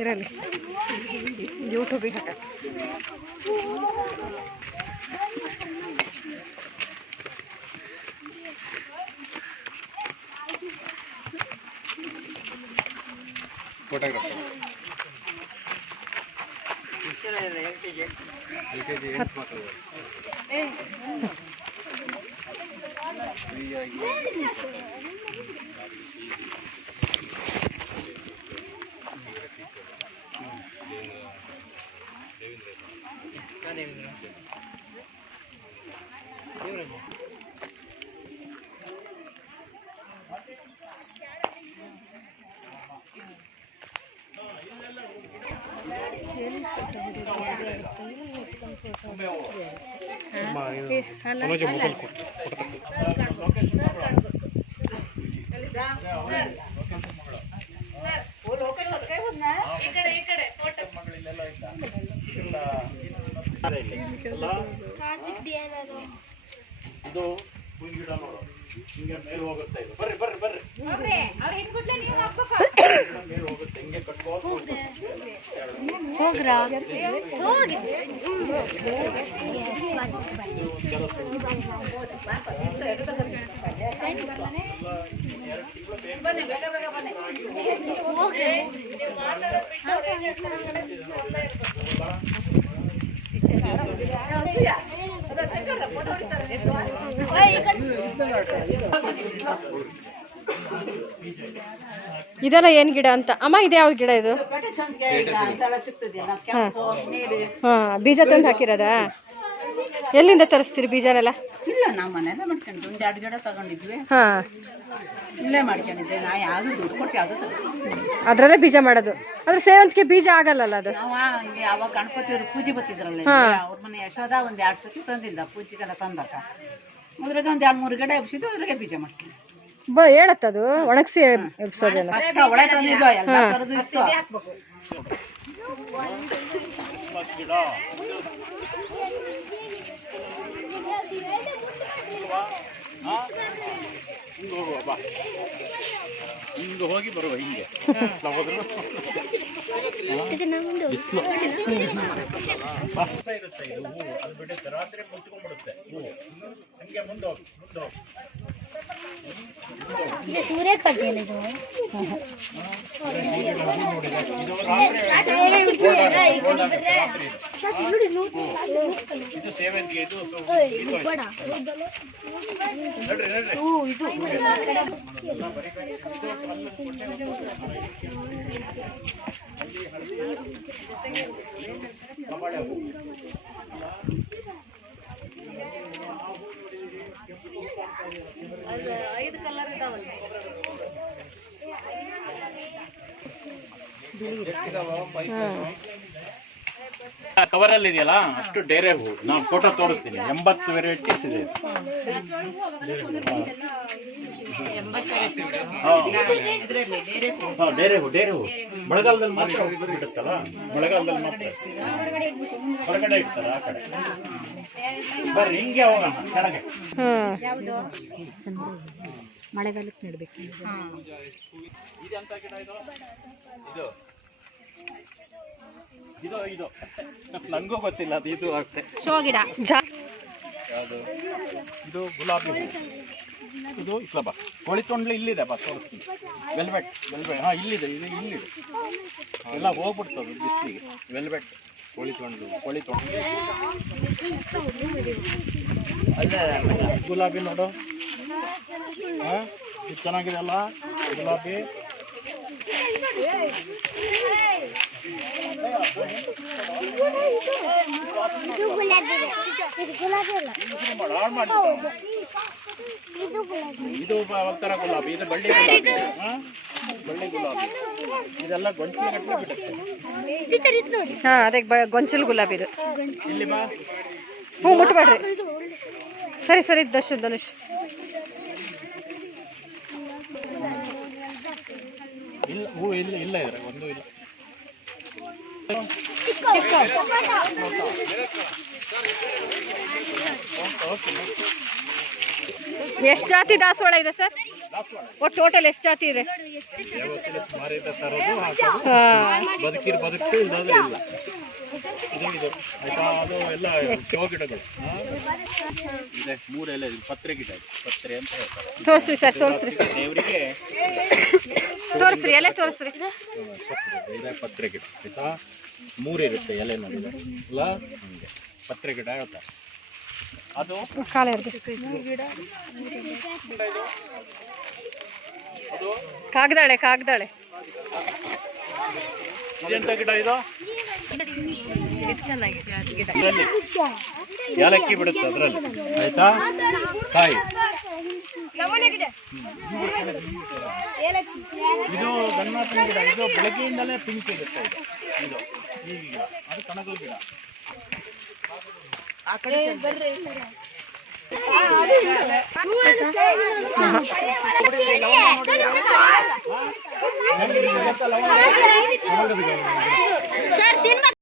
ಇರಲಿ ಯೂಟ್ಯೂಬಿಗೆ ಹಾಕ. ಇದು ಗಿಡ ನೋಡು, ಹಿಂಗೆ ಮೇಲೆ ಹೋಗುತ್ತೆ. ಇದು ಬರ್ರಿ ಬರ್ರಿ ಬರ್ರಿ, ಮೇಲೆ ಹೋಗುತ್ತೆ, ಹಿಂಗೆ ಕಟ್ಕೊಂಡು ಹೋಗ್ರಾ ಇದೆಲ್ಲ ಏನ್ ಗಿಡ ಅಂತ ಅಮ್ಮ? ಇದೆ ಯಾವ್ದು ಗಿಡ ಇದು? ಹಾ, ಬೀಜ ತಂದು ಹಾಕಿರೋದಾ? ಎಲ್ಲಿಂದ ತರಿಸ್ತೀರಿ ಬೀಜನೆಲ್ಲ? ಇಲ್ಲ, ನಾವು ಮನೆಯಲ್ಲ ಮಾಡ್ಕೊಂಡು ಒಂದು 2 ಗಿಡ ತಗೊಂಡಿದ್ವಿ. ಹಾ, ಇಲ್ಲೇ ಮಾಡ್ಕೊಂಡಿದ್ದೆ. ನಾ ಯಾವುದು ದುಡ್ಡು ಕೊಟ್ಟು ಯಾವುದೋ ಅದ್ರಲ್ಲೇ ಬೀಜ ಮಾಡೋದು. ಆದ್ರೆ ಸೇವಂತಿಗೆ ಬೀಜ ಆಗಲ್ಲಲ್ಲ ಅದು? ನಾವು ಹಂಗೆ ಅವಾಗ ಗಣಪತಿಯವರು ಪೂಜೆ ಬರ್ತಿದ್ರಲ್ಲ, ಅವ್ರ ಮನೆ ಯಶೋದ ಒಂದು 2 ಸತಿ ತಂದಿದ್ದ ಪೂಜೆಗೆಲ್ಲ ತಂದಾಗ. ಅದ್ರಾಗ ಒಂದು 2-3 ಗಿಡ ಎಬ್ಸಿದ್ದು, ಅದ್ರಾಗೆ ಬೀಜ ಮಾಡ್ಕೊಂಡು ಹೇಳತ್ತದು ಒಣಗಿಸಿ ಎಬ್ಸೋದೇನ? ಒಳ್ಳೆ ತಂದಿದ್ದು ಎಲ್ಲ ಥರದ್ದು ಇತ್ತು. ಗಿಡ ಹಿಂಗೆ ಹೋಗುವ ಬಾ, ಹಿಂಗೆ ಹೋಗಿ ಬರುವ, ಹಿಂಗೆ ಇರುತ್ತೆ ಇದು ಹೂವು. ಅದು ಬಿಡುತ್ತೆ, ರಾತ್ರಿ ಮುಚ್ಕೊಂಡ್ಬಿಡುತ್ತೆ ಹೂವು. ಹಂಗೆ ಮುಂದೋಗಿ ಮುಂದೋಗಿ ಇದು ಸೇವಂತಿಗೆ, ಇದು ಕವರಲ್ಲಿ ಇದೆಯಲ್ಲ ಅಷ್ಟು ಡೇರೆ ಹೂ. ನಾನು ಫೋಟೋ ತೋರಿಸ್ತೀನಿ. 80 ವೆರೈಟೀಸ್ ಇದೆ. ಡೇರೆ ಹೂ, ಡೇರೆ ಹೂ ಮಳೆಗಾಲದಲ್ಲಿ ಮಾತ್ರ ಬಿಡುತ್ತಲ್ಲ, ಮಳೆಗಾಲದಲ್ಲಿ ಮಾತ್ರ ಹೊರಗಡೆ ಇಡ್ತಾರೆ. ಆ ಕಡೆ ಬರ್ರಿ, ಹಿಂಗೆ ಹೋಗೋಣ ಕೆಳಗೆ. ಮಳೆಗಾಲಕ್ಕೆ ನೆಡ್ಬೇಕು. ಇದೆಂತ ಗಿಡ ಇದು? ಇದು ಇದು ಇದು ನಂಗೂ ಗೊತ್ತಿಲ್ಲ, ಅದು ಇದು ಅಷ್ಟೇ. ಶೋ ಗಿಡ. ಯಾವುದು ಇದು? ಗುಲಾಬಿ ಹೂ. ಇದು ಇಟ್ಲ ಬಾ, ಕೋಳಿ ತೊಂಡ್ಲಿ ಇಲ್ಲಿದೆ ಬಾ, ತೋರಿಸ್ತೀನಿ. Velvet, velvet. ಹಾಂ, ಇಲ್ಲಿದೆ, ಇದು ಇಲ್ಲಿದೆ. ಎಲ್ಲ ಹೋಗ್ಬಿಡ್ತದೆ ಬಿಸಿಲಿಗೆ. ವೆಲ್ವೆಟ್, ಕೋಳಿ ತೊಂಡು, ಕೋಳಿ ತೊಂಡು. ಗುಲಾಬಿ ನೋಡು, ಹಾಂ, ಇದು ಚೆನ್ನಾಗಿದೆ ಅಲ್ಲ ಗುಲಾಬಿ. ಇದು ಒಂಥರ ಗುಲಾಬಿ, ಇದು ಬಳ್ಳಿ ಗುಲಾಬಿ. ಬಳ್ಳಿ ಗುಲಾಬಿ ಇದೆಲ್ಲ ಗೊಂಚಲು ಗಟ್ಟಲೆ ಬಿಡುತ್ತೆ. ಹಾ, ಅದಕ್ಕೆ ಗೊಂಚಲು ಗುಲಾಬಿ ಇದು. ಇಲ್ಲಿ ಬಾ. ಹ್ಞೂ, ಮುಟ್ಬೇಡ್ರಿ. ಸರಿ ಸರಿ, ಧನುಷ್. ಇಲ್ಲ, ಹೂ ಇಲ್ಲ, ಇಲ್ಲ ಇದ್ರೆ ಒಂದು ಇಲ್ಲ. ಎಷ್ಟು ಜಾತಿ ದಾಸವಾಳ ಇದೆ ಸರ್? ಒಟ್ಟು ಟೋಟಲ್ ಎಷ್ಟು ಜಾತಿ ಇದೆ? ಸುಮಾರು ಇದೆ ತರೋದು ಹಾಕೋದು, ಬದುಕಿರ್ ಬದುಕು ಇಲ್ಲದ್ರೆ ಇಲ್ಲ. ಇದು ಆಯ್ತಾ, ಅದು ಎಲ್ಲ ಶೋ ಗಿಡಗಳು ಇದೆ. 3 ಎಲೆ ಪತ್ರೆ ಗಿಡ ಇದೆ, ಪತ್ರೆ ಅಂತ ಹೇಳ್ತಾರೆ. ತೋರಿಸ್ರಿ ಸರ್, ತೋರಿಸ್ರಿ, ದೇವರಿಗೆ ತೋರಿಸ್ರಿ, ಎಲೆ ತೋರಿಸ್ರಿ. ಇದೆ ಪತ್ರೆ ಗಿಡ ಆಯ್ತಾ, 3 ಇರುತ್ತೆ ಎಲೆ ನೋಡಿದೆ ಅಲ್ಲ, ಹಂಗೆ ಪತ್ರೆ ಗಿಡ ಹೇಳ್ತಾರೆ. ಅದು ಕಾಗದಾಳೆ, ಕಾಗದಾಳೆ. ಇದೆಂತ ಗಿಡ ಇದು? ಇದರಲ್ಲಿ ಏಲಕ್ಕಿ ಬಿಡುತ್ತೆ ಅದರಲ್ಲಿ ಆಯ್ತಾ, ಕಾಯಿ. ಇದು ಗನ್ಮಾತನ ಗಿಡ, ಇದು ಬೆಳಗ್ಗೆಯಿಂದಲೇ ಪಿಂಕ್ ಇರುತ್ತೆ. ಇದು ಈ ಗಿಡ, ಅದು ಕಣಗಲ್ ಗಿಡ.